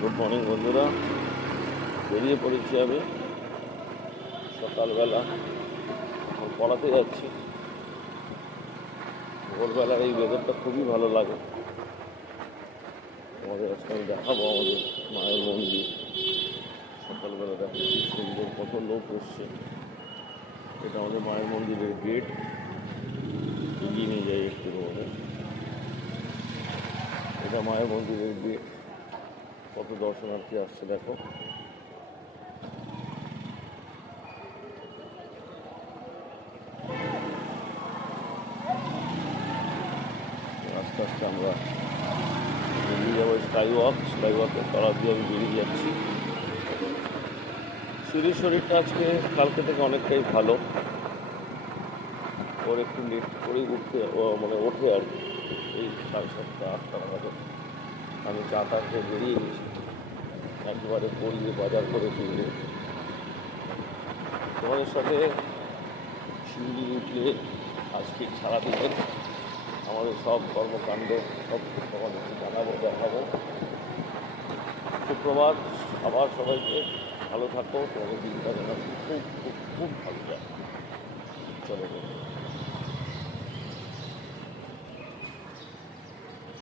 Good morning বন্ধুরা, বেরিয়ে পড়েছি আমি সকালবেলা। এখন পড়াতে যাচ্ছি। ভোরবেলার এই ওয়েদারটা খুবই ভালো লাগে। আমাদের আজকে আমি দেখাবো আমাদের মায়ের মন্দির। সকালবেলা দেখো কি সুন্দর, কত লোক এসছে। এটা আমাদের মায়ের মন্দিরের গেট। এগিয়ে নিয়ে যাই একটু রোডে। এটা মায়ের মন্দিরের গেট। কত দর্শনার্থী আসছে দেখো। আস্তে আস্তে আমরা বেরিয়ে যাবো স্কাই ওয়াকের তলা দিয়ে আমি বেরিয়ে যাচ্ছি। শরীরটা আজকে কালকে থেকে অনেকটাই ভালো। ওর একটু লেট করেই ওঠে আর কি। এই 7:30-8টা নাগাদ আমি চা খেয়ে বেরিয়ে গেছি, একবারে গড়িয়ে বাজার করে ফিরবো। তোমাদের সাথে শিউলি উঠলে আজকে সারাদিনের আমাদের সব কর্মকাণ্ড সব তোমাদেরকে জানাবো, দেখাবো। সুপ্রভাত, আবার সবাইকে ভালো থাকো। তোমাদের দিনটা যেন খুব খুব খুব ভালো যায়।